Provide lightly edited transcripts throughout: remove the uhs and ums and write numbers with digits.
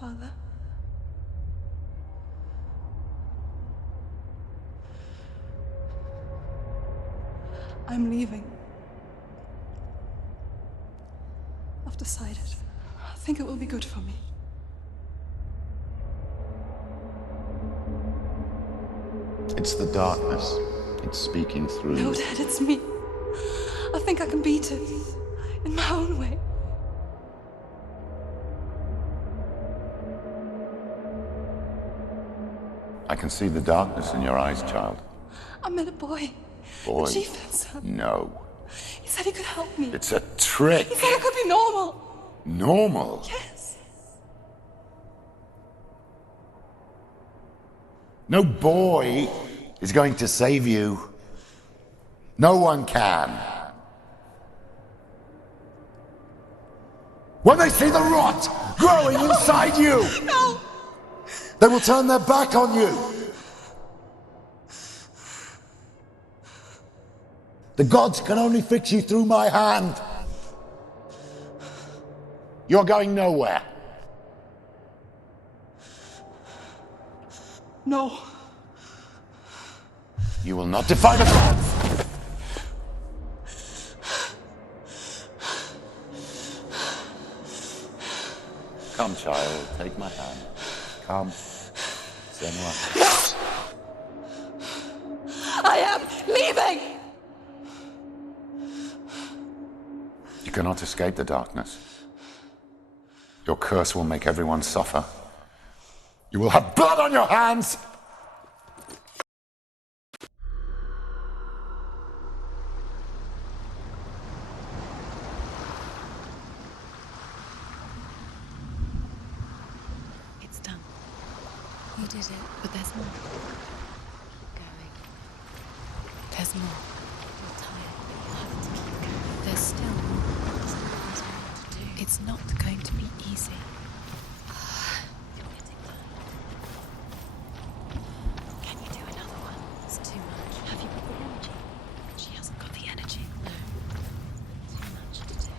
Father. I'm leaving. I've decided. I think it will be good for me. It's the darkness. It's speaking through No, you. Dad, it's me. I think I can beat it. In my own way. I can see the darkness in your eyes, child. I met a boy. Boy? The chieftain's son. No. He said he could help me. It's a trick. He said I could be normal. Normal? Yes. No boy is going to save you. No one can. When they see the rot growing inside you, No! they will turn their back on you. The gods can only fix you through my hand. You're going nowhere. No. You will not defy the gods. Come, child, take my hand. Come. Senua. I am leaving! You cannot escape the darkness. Your curse will make everyone suffer. You will have blood on your hands! It's done. You did it, but there's more. Keep going. There's more. You're tired, but you have to keep going. There's still more. There's always more to do. It's not going to be easy. You're getting there. Can you do another one? It's too much. Have you got the energy? She hasn't got the energy. No. Too much to do.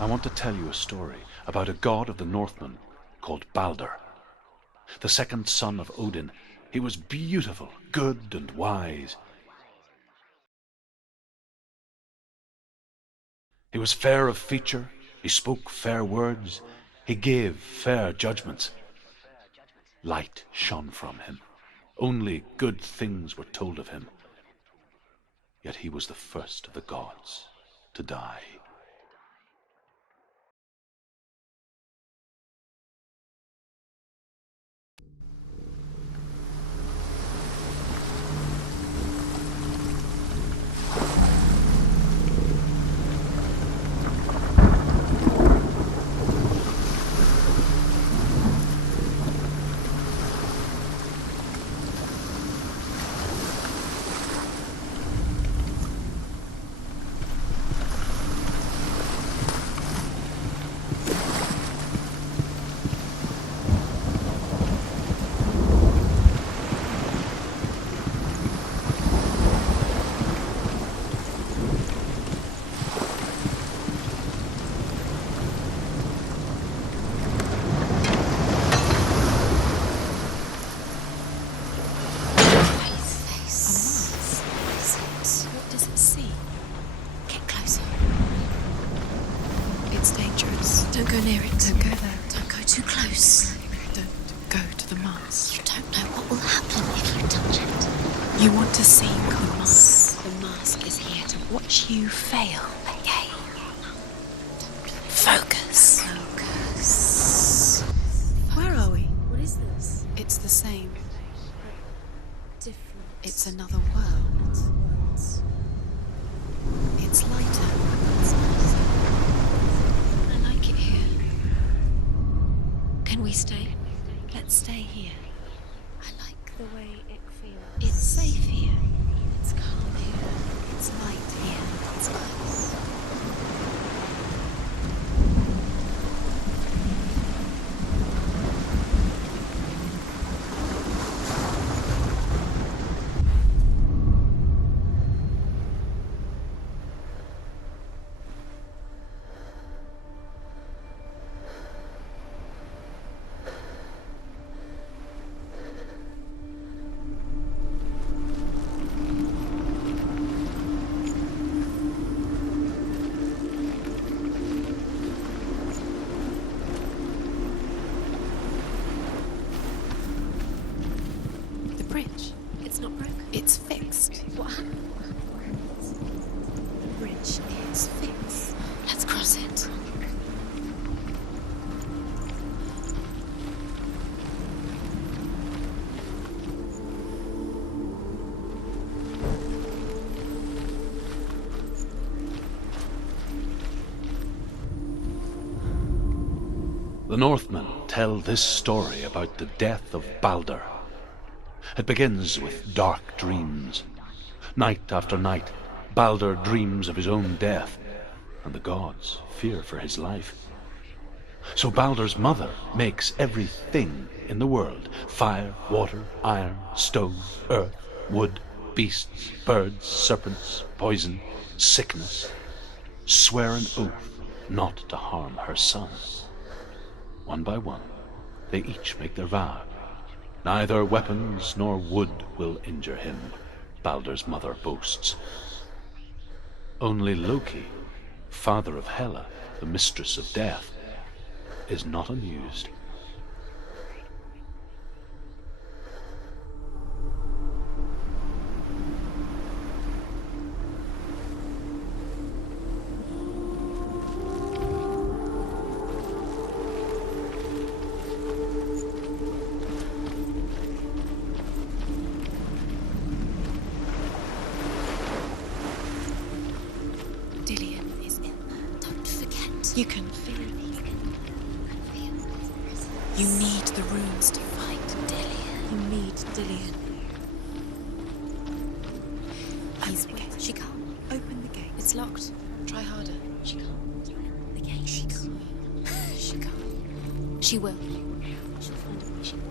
I want to tell you a story about a god of the Northmen called Balder. The second son of Odin. He was beautiful, good and wise. He was fair of feature, he spoke fair words, he gave fair judgments. Light shone from him. Only good things were told of him. Yet he was the first of the gods to die. near it. Don't go there. Don't go too close. Don't go to the mask. You don't know what will happen if you touch it. You want to see the mask. The mask is here to watch you fail. Okay. Focus. Focus. Where are we? What is this? It's the same. Different. It's another world. It's lighter. I like it here. Can we stay? Let's stay here. I like the way it feels. It's safe here. It's calm here. It's light here. It's nice. Bridge. It's not broken. It's fixed. What happened? The bridge is fixed. Let's cross it. The Northmen tell this story about the death of Baldur. It begins with dark dreams. Night after night, Baldur dreams of his own death, and the gods fear for his life. So Baldur's mother makes everything in the world: fire, water, iron, stone, earth, wood, beasts, birds, serpents, poison, sickness, swear an oath not to harm her son. One by one, they each make their vow. Neither weapons nor wood will injure him, Baldur's mother boasts. Only Loki, father of Hela, the mistress of death, is not amused. Dillion is in there. Don't forget. You can feel it. You need the runes to fight Dillion. You need Dillion. He's weak. She can't. Open the gate. It's locked. Try harder. She can't. Open the gate. She can't. She can't. She will. She'll find a way. She will.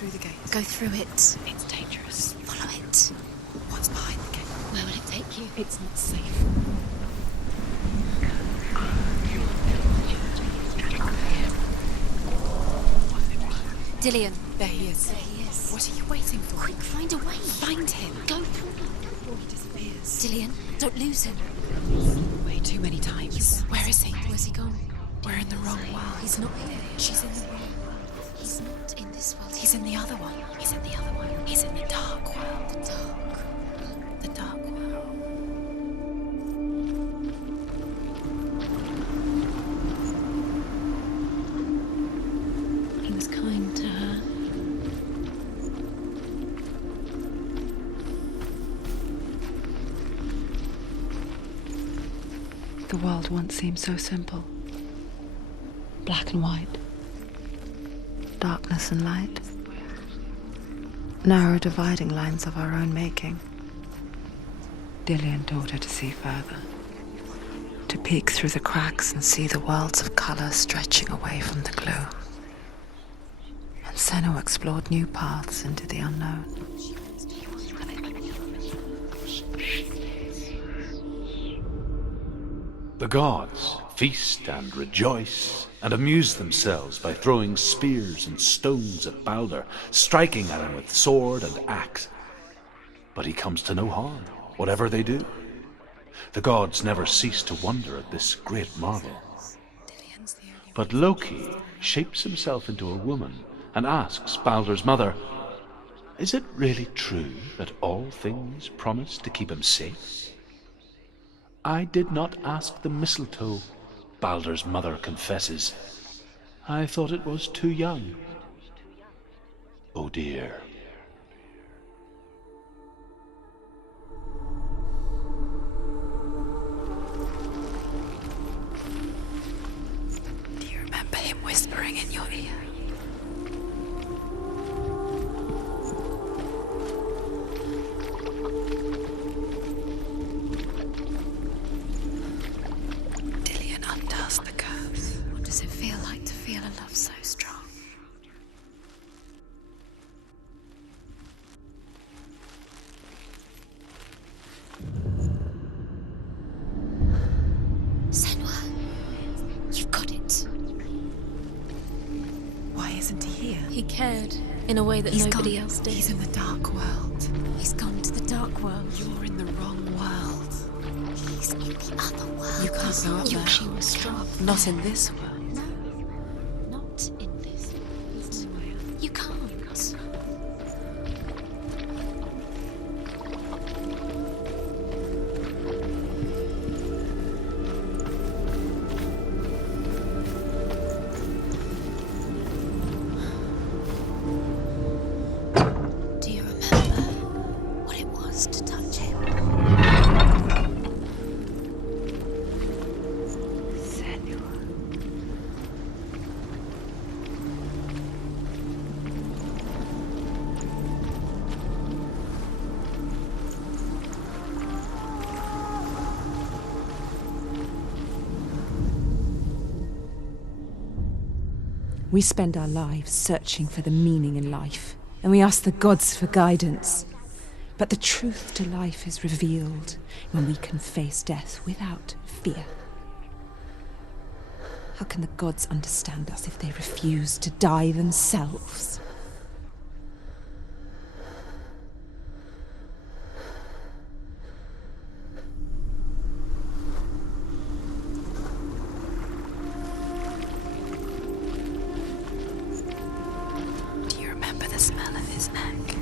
through the gate. Go through it. It's dangerous. Follow it. What's behind the gate? Where will it take you? It's not safe. Dillian. There he is. There he is. What are you waiting for? Quick, find a way. Find him. Go through. Before he disappears. Dillian, don't lose him. Way too many times. Where is he? Where's he gone? We're in the wrong world. He's not here. She's in the wrong world. He's not in this world. He's in the other one. He's in the other one. He's in the dark world. The dark. The dark world. He was kind to her. The world once seemed so simple. Black and white. Darkness and light. Narrow dividing lines of our own making. Dillian taught her to see further. To peek through the cracks and see the worlds of color stretching away from the gloom. And Senua explored new paths into the unknown. The gods feast and rejoice and amuse themselves by throwing spears and stones at Balder, striking at him with sword and axe. But he comes to no harm, whatever they do. The gods never cease to wonder at this great marvel. But Loki shapes himself into a woman and asks Balder's mother, "Is it really true that all things promise to keep him safe?" "I did not ask the mistletoe," Balder's mother confesses. "I thought it was too young." Oh dear. Do you remember him whispering in your ear? Dillian undoes the curse. What does it feel like to feel a love so strong? Senua, you've got it. Why isn't he here? He cared in a way that nobody else did. He's in the dark world. He's gone to the dark world. You're in the wrong world. He's in the other world. You can't go up there. She was strong. Not in this world. No, not in this world. You can't. Do you remember what it was to touch him? Senua. We spend our lives searching for the meaning in life, and we ask the gods for guidance. But the truth to life is revealed when we can face death without fear. How can the gods understand us if they refuse to die themselves? Do you remember the smell of his neck?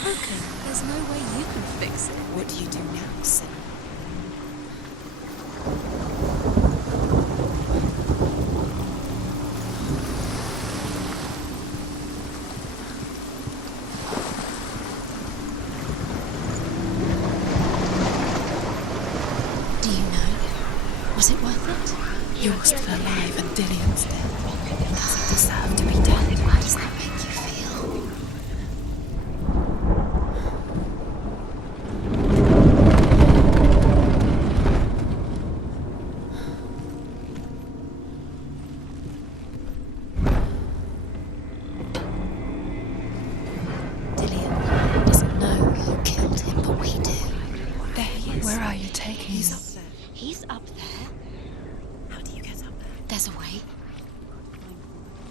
broken. There's no way you can fix it. What do you do now, Sin? Do you know? Was it worth it? You're still alive and Dillian's dead. Does it deserve to be dead? Why does that make you feel? Dillian doesn't know who killed him, but we do. There he is. Where are you taking He's me? up there. He's up there. How do you get up there? There's a way.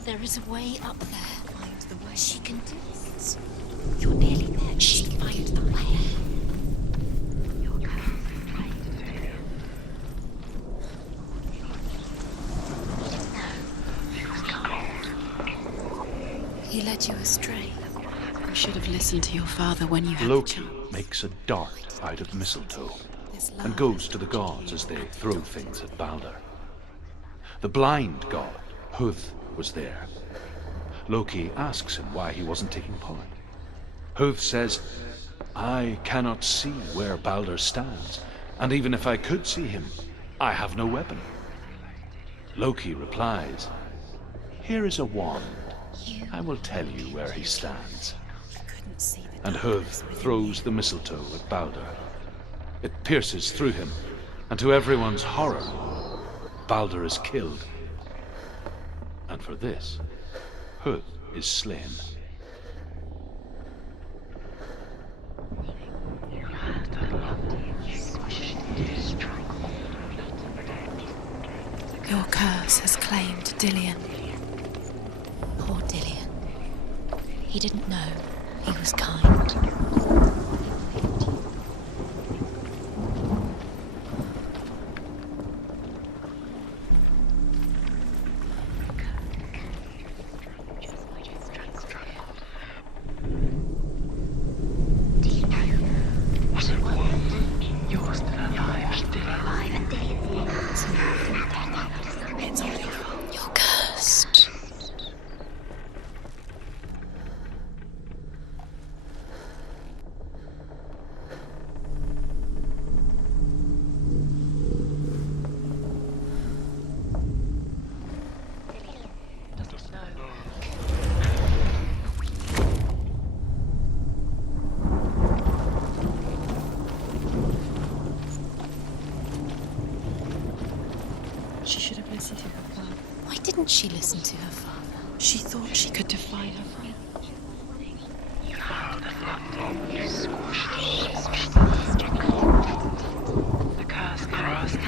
There is a way up there. Find the way. She can do it. You're nearly there. She can find the way. He led you astray. You should have listened to your father when you had the Loki chance. makes a dart out of mistletoe This and love goes to the gods as they throw things at Balder. The blind god, Huth, was there. Loki asks him why he wasn't taking part. Huth says, I cannot see where Balder stands, and even if I could see him, I have no weapon. Loki replies, here is a wand. I will tell you where he stands. couldn't see the And darkness Huth within throws you. the mistletoe at Balder. It pierces through him, and to everyone's horror, Balder is killed. And for this, Huth is slain. Your curse has claimed Dillian. Poor Dillian. He didn't know. He was kind. You're cursed. She should have listened to her father. Why didn't she listen to her father? She thought she could defy her father. The curse grows. Do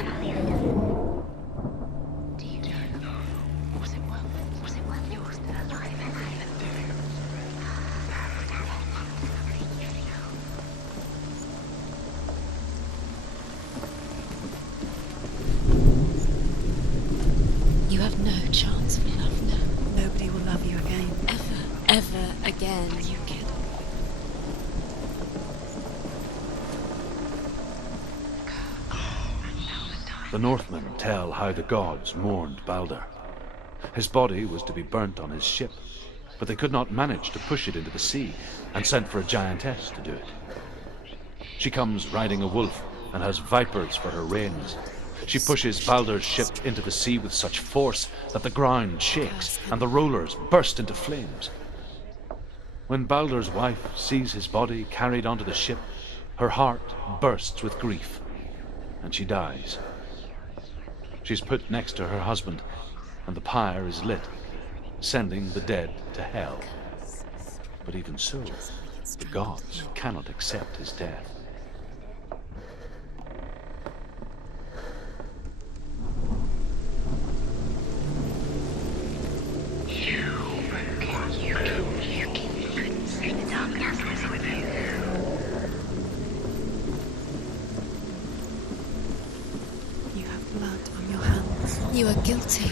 you know? Was it worth it? Was it worth it? You're still alive and you have no chance of love now. Nobody will love you again. Ever again. Are you kidding? The Northmen tell how the gods mourned Balder. His body was to be burnt on his ship, but they could not manage to push it into the sea, and sent for a giantess to do it. She comes riding a wolf and has vipers for her reins. She pushes Balder's ship into the sea with such force that the ground shakes and the rollers burst into flames. When Balder's wife sees his body carried onto the ship, her heart bursts with grief, and she dies. She's put next to her husband, and the pyre is lit, sending the dead to hell. But even so, the gods cannot accept his death. You have blood on your hands. You are guilty.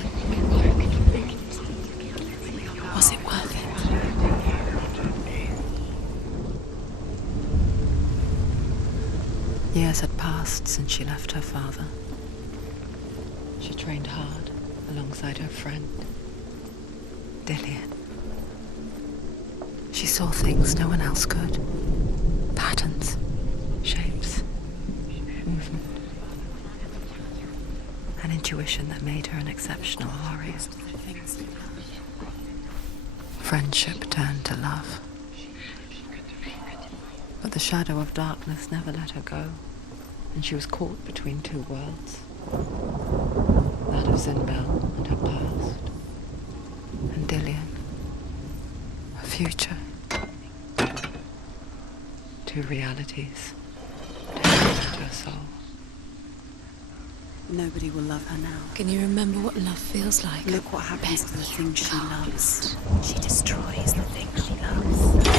Was it worth it? Years had passed since she left her father. She trained hard alongside her friend, Dillian. She saw things no one else could. Patterns, shapes, movement. An intuition that made her an exceptional warrior. Friendship turned to love. But the shadow of darkness never let her go, and she was caught between two worlds. That of Zinbel and her past, and Dillian, her future. Two realities, different to her soul. Nobody will love her now. Can you remember what love feels like? Look what happens to the thing she loves. She destroys the thing she loves.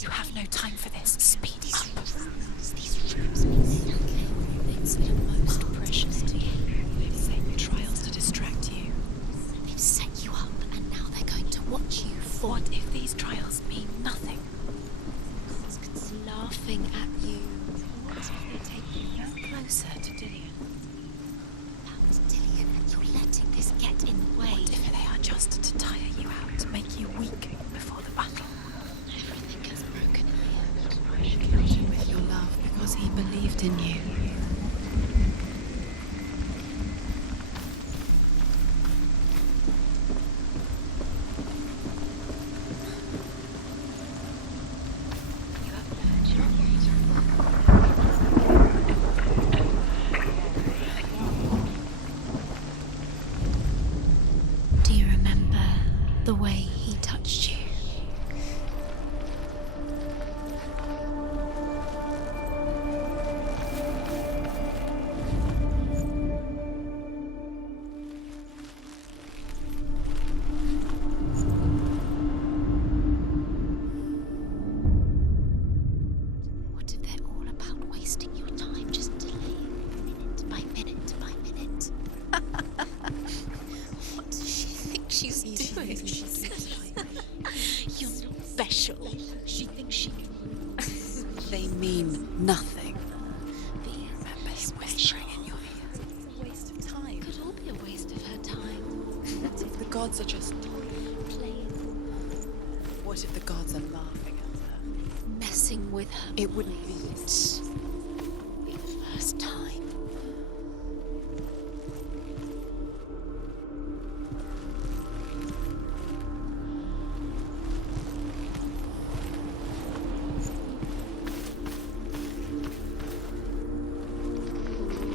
You have no time for this. Speed up. These rooms mean things that are most precious to you. They've set trials to distract you. They've set you up, and now they're going to watch you fall. What if these trials mean nothing? Gods laughing at you. What if they take you Closer to Dillian. That's Dillian, and you're letting this get in the way. What if they are just to tire you out, to make you weak before the battle? Everything gets broken in the end. You killed him with your love because he believed in you. Do you remember the way he touched you? What if they're all about wasting your time, just delaying minute by minute by minute? What does she think she's doing? You're not special. She thinks she... They mean nothing. Remember him whispering in your ear. It's a waste of time. Could all be a waste of her time. What if the gods are just Playing, What if the gods are laughing at her? messing with her. It wouldn't be Be the first time.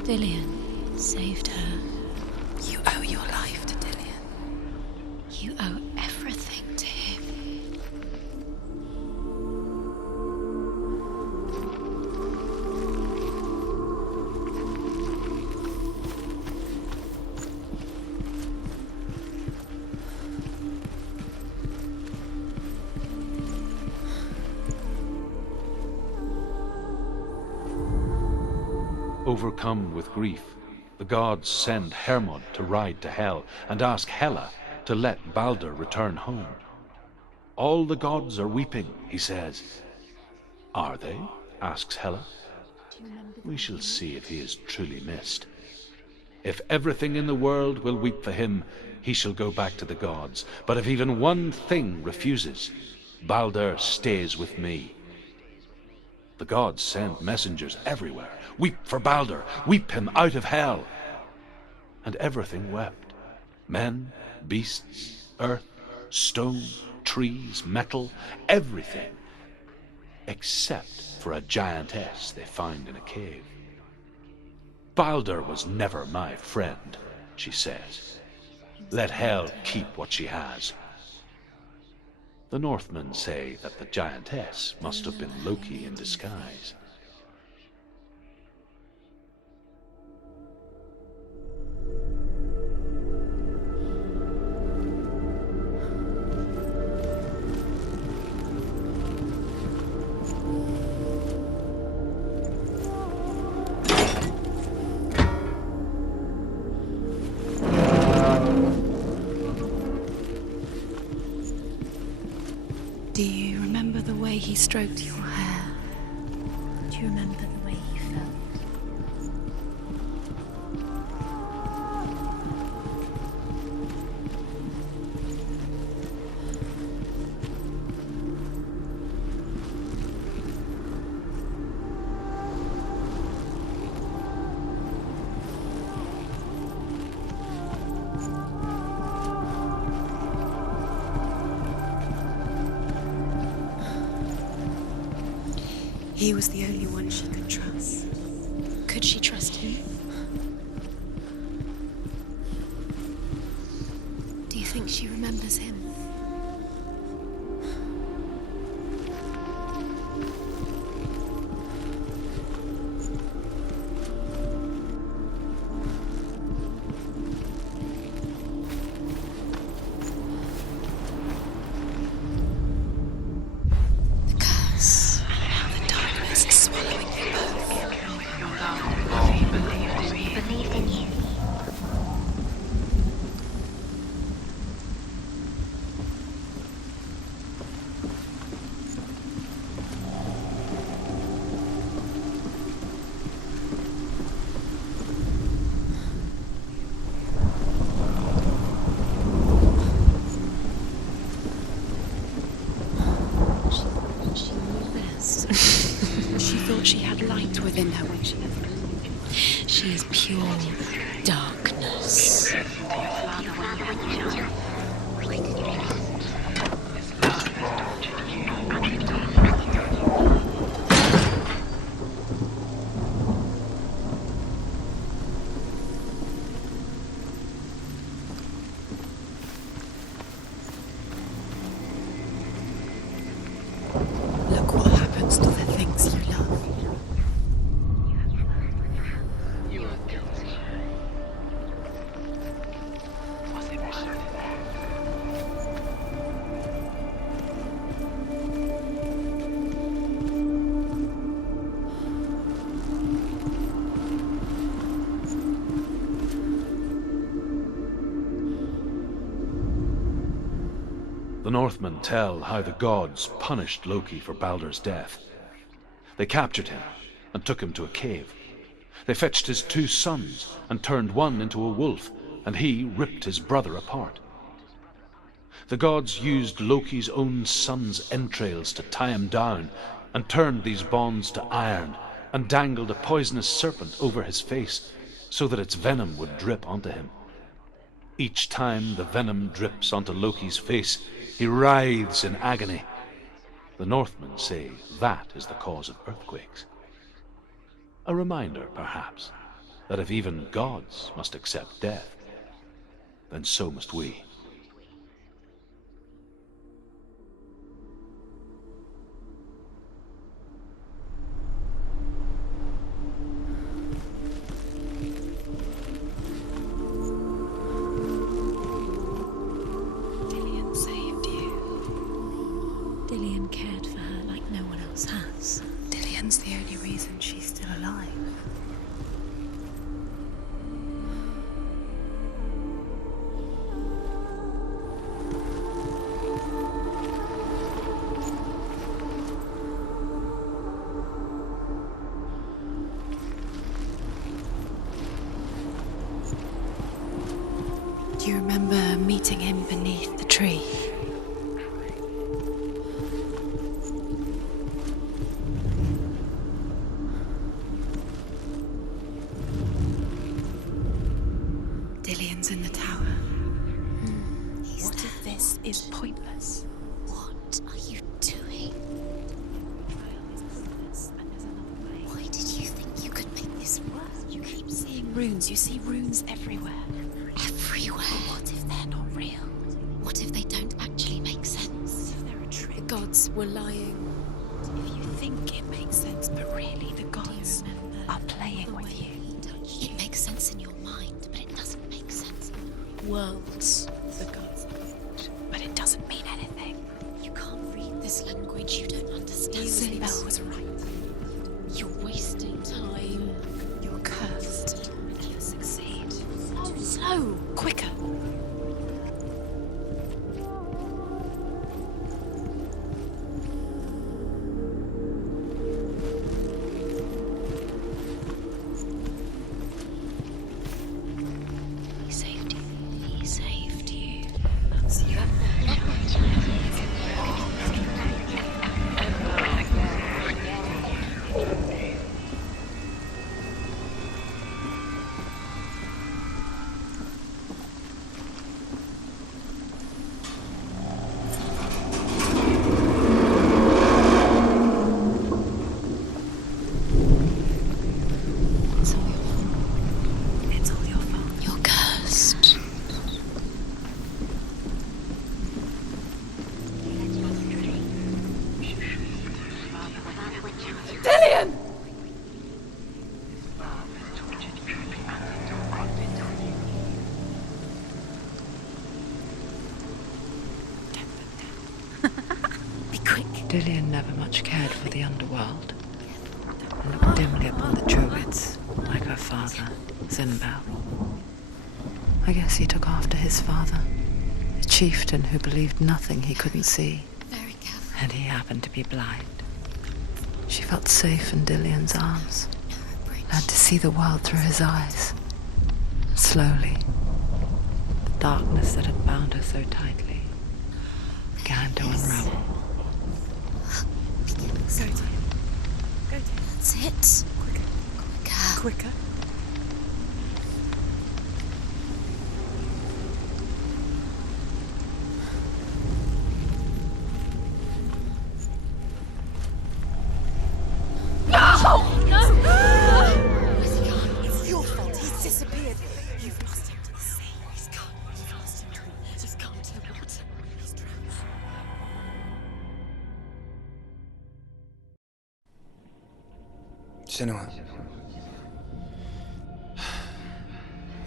Dillian saved her. You owe your life to Dillian. You owe everything to him. Overcome with grief, the gods send Hermod to ride to Hell and ask Hela to let Balder return home. All the gods are weeping, he says. Are they? Asks Hela. We shall see if he is truly missed. If everything in the world will weep for him, he shall go back to the gods. But if even one thing refuses, Balder stays with me. The gods send messengers everywhere. Weep for Balder, weep him out of hell. And everything wept. Men, beasts, earth, stone, trees, metal, everything. Except for a giantess they find in a cave. Balder was never my friend, she says. Let Hel keep what she has. The Northmen say that the giantess must have been Loki in disguise. Do you remember the way he stroked your hair? Do you remember the way he felt? He was the only one she could trust. Could she trust him? Do you think she remembers him? The curse. How the darkness is swallowing you both. We believed in you. She knew this. She thought she had light within her when she left. She is pure darkness. Father, when you were young, why did you leave us? Look what happens to the things you love. You are guilty. Was it worth it? The Northmen tell how the gods punished Loki for Baldur's death. They captured him and took him to a cave. They fetched his 2 sons and turned one into a wolf, and he ripped his brother apart. The gods used Loki's own son's entrails to tie him down and turned these bonds to iron and dangled a poisonous serpent over his face so that its venom would drip onto him. Each time the venom drips onto Loki's face, he writhes in agony. The Northmen say that is the cause of earthquakes. A reminder, perhaps, that if even gods must accept death, then so must we. Dillian saved you. Dillian cared for her like no one else has. Dillian's the only reason she's still alive. Do you remember meeting him beneath the tree? Dillian's in the tower. What if this is pointless? What are you doing? Why did you think you could make this work? You keep seeing runes. You see runes everywhere. Everywhere. What if they're not real? What if they don't actually make sense? They're a trick. The gods were lying. If you think it makes sense, but really the gods are playing with you. It makes sense in your mind, but it doesn't make sense. Worlds, the gods, but it doesn't mean anything. You can't read this language, you don't understand Sinbel things. was right. You're wasting time. You're cursed. You'll succeed. Slow, quicker. Dillion never much cared for the underworld, and looked dimly upon the druids, like her father, Zinbel. I guess he took after his father, a chieftain who believed nothing he couldn't see, Very careful. and he happened to be blind. She felt safe in Dillion's arms, learned to see the world through his eyes. Slowly, the darkness that had bound her so tightly began to unravel. Go to him. Go to him. That's it. Quicker. Quicker. It's your fault. He's disappeared. You've lost him to the sea. He's gone. You've lost him to the... Just gone to the water. He's drowned. Senua,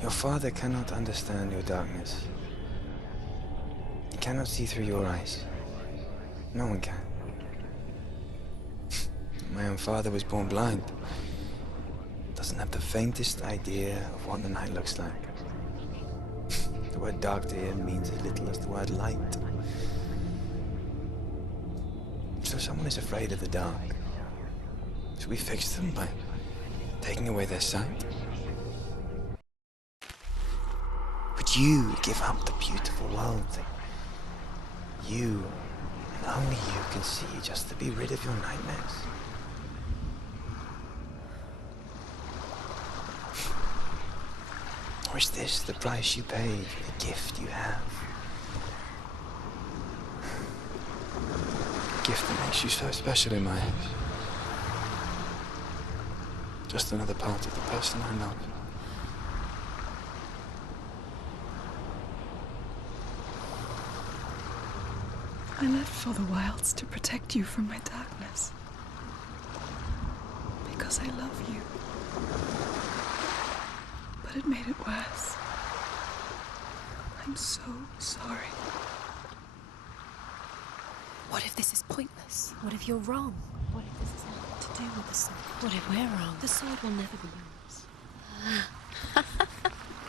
your father cannot understand your darkness. He cannot see through your eyes. No one can. My own father was born blind. Doesn't have the faintest idea of what the night looks like. The word dark to him means as little as the word light. So someone is afraid of the dark. Should we fix them by taking away their sight? Would you give up the beautiful world that you, and only you, can see just to be rid of your nightmares? Or is this the price you pay for the gift you have? A gift that makes you so special in my eyes. Just another part of the person I love. I left for the wilds to protect you from my darkness. Because I love you. But it made it worse. I'm so sorry. What if this is pointless? What if you're wrong? What if this has nothing to do with the sword? What if we're wrong? The sword will never be yours.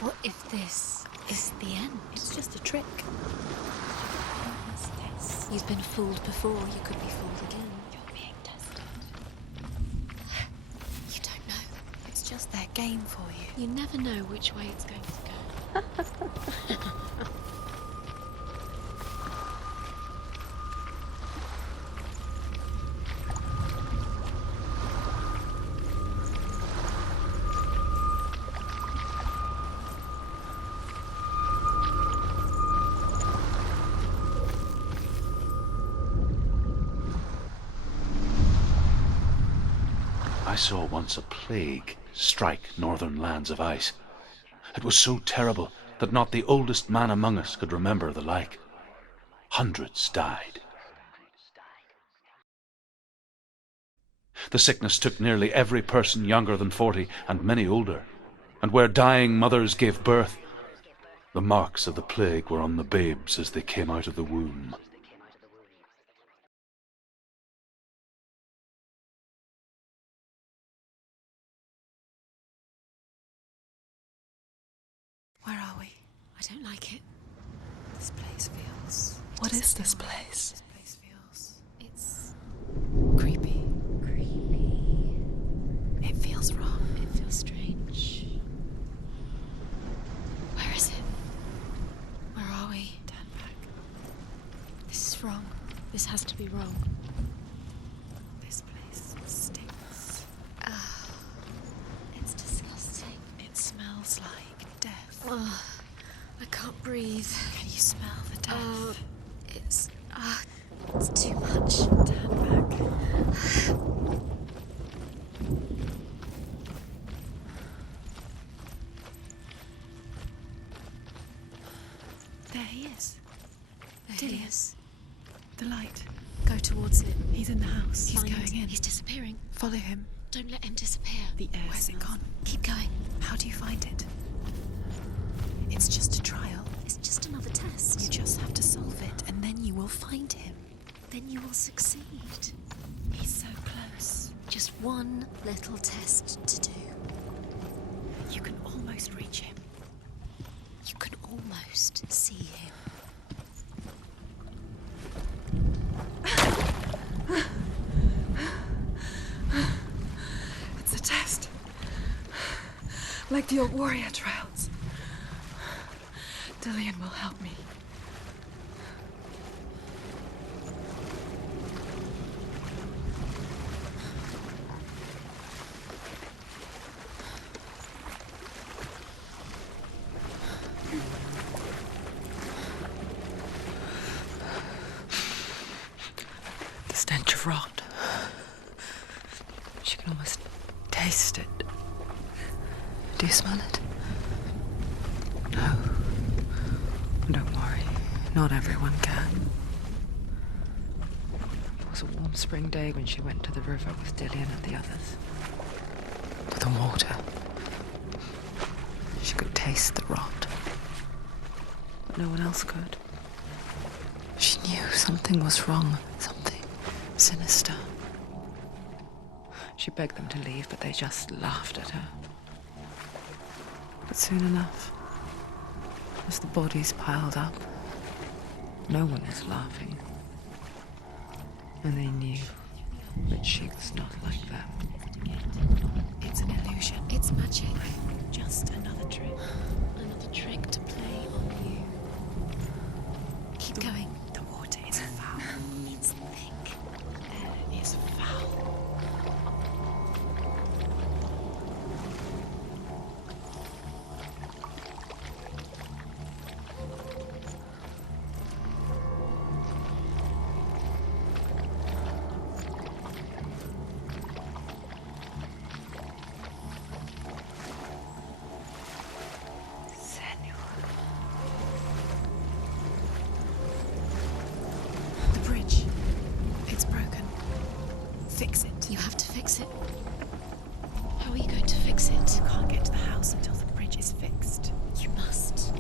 What if this is the end? It's just a trick. Yes. You've been fooled before. You could be fooled again. You're being tested. You don't know. It's just their game for you. You never know which way it's going to go. I saw once a plague strike northern lands of ice. It was so terrible that not the oldest man among us could remember the like. Hundreds died. The sickness took nearly every person younger than 40 and many older, and where dying mothers gave birth, the marks of the plague were on the babes as they came out of the womb. Where are we? I don't like it. This place feels... What is this place? This place feels... It's... creepy. Creepy. It feels wrong. It feels strange. Where is it? Where are we? Turn back. This is wrong. This has to be wrong. This place stinks. It's disgusting. It smells like death. I can't breathe. Can you smell the death? It's too much. Turn back. There he is. There he is. The light. Go towards it. He's in the house. He's going in. He's disappearing. Follow him. Don't let him disappear. The air. Where's it gone? Keep going. How do you find it? It's just a trial. It's just another test. You just have to solve it, and then you will find him. Then you will will succeed. He's so close. Just one little test to do. You can almost reach him. You can almost see him. It's a test. Like the old warrior trials. Dillian will help me. The stench of rot. She can almost taste it. Do you smell it? No. Don't worry. Not everyone can. It was a warm spring day when she went to the river with Dillian and the others. To the water. She could taste the rot. But no one else could. She knew something was wrong. Something sinister. She begged them to leave, but they just laughed at her. But soon enough, as the bodies piled up, no one was laughing. And they knew that she was not like them. It's an illusion. It's magic. Just another trick. Another trick to play on you. Keep going. The water is foul. It's thick. Air is foul. The bridge. It's broken. Fix it. You have to fix it. How are you going to fix it? You can't get to the house until the bridge is fixed. You must.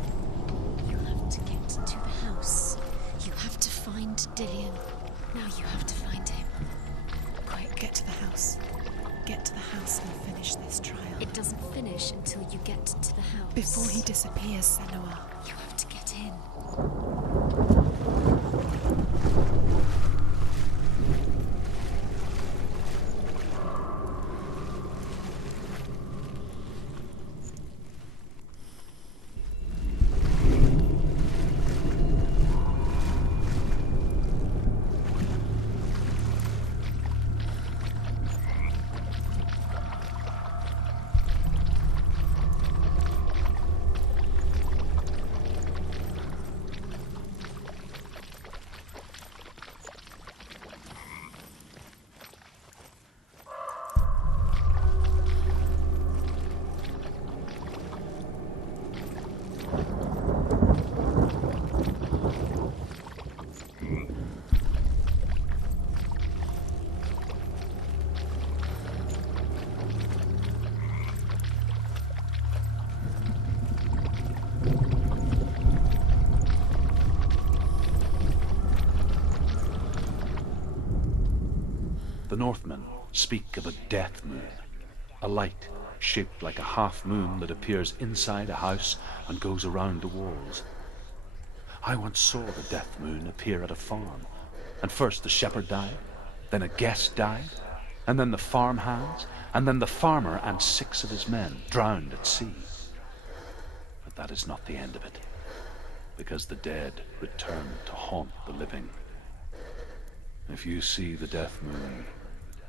You have to get to the house. You have to find Dillian. Now you have to find him. Quick, get to the house. Get to the house and finish this trial. It doesn't finish until you get to the house. Before he disappears, Senua. You have to get in. The Northmen speak of a death moon, a light shaped like a half moon that appears inside a house and goes around the walls. I once saw the death moon appear at a farm, and first the shepherd died, then a guest died, and then the farmhands, and then the farmer and 6 of his men drowned at sea. But that is not the end of it, because the dead return to haunt the living. If you see the death moon,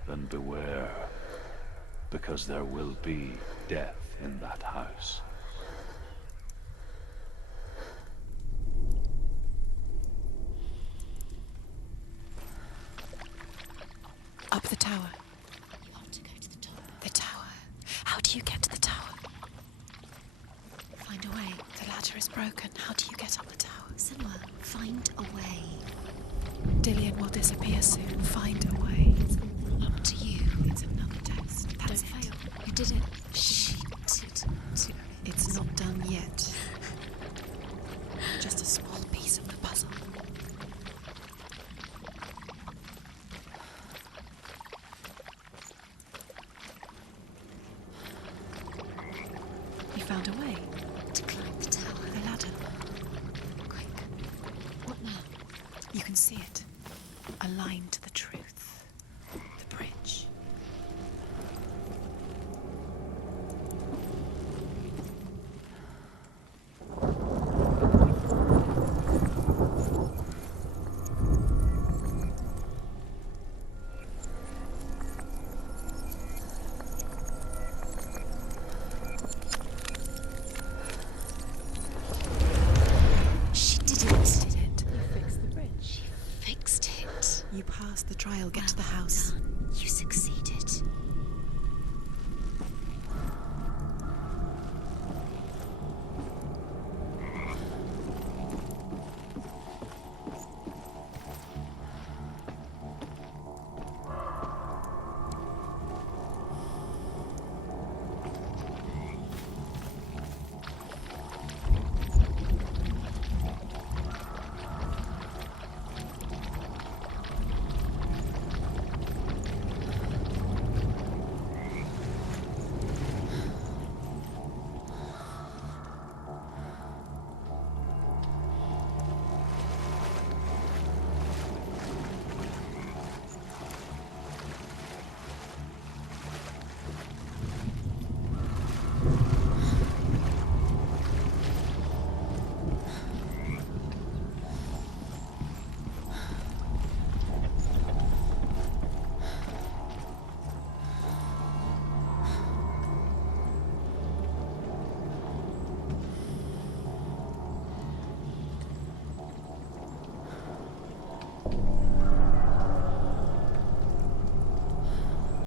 then beware, because there will be death in that house. Up the tower. You have to go to the top. The tower. How do you get to the tower? Find a way. The ladder is broken. How do you get up the tower? Senua, find a way. Dillian will disappear soon. Find a way. It's all up to you. It's another test. That's Don't it. fail. You did it. She did. It's not done yet. Just a small piece of the puzzle. You can see it. A line to the truth. The bridge. She did it. Did it. You fixed the bridge. Fixed it. You passed the trial, get to the house. Done. You succeeded.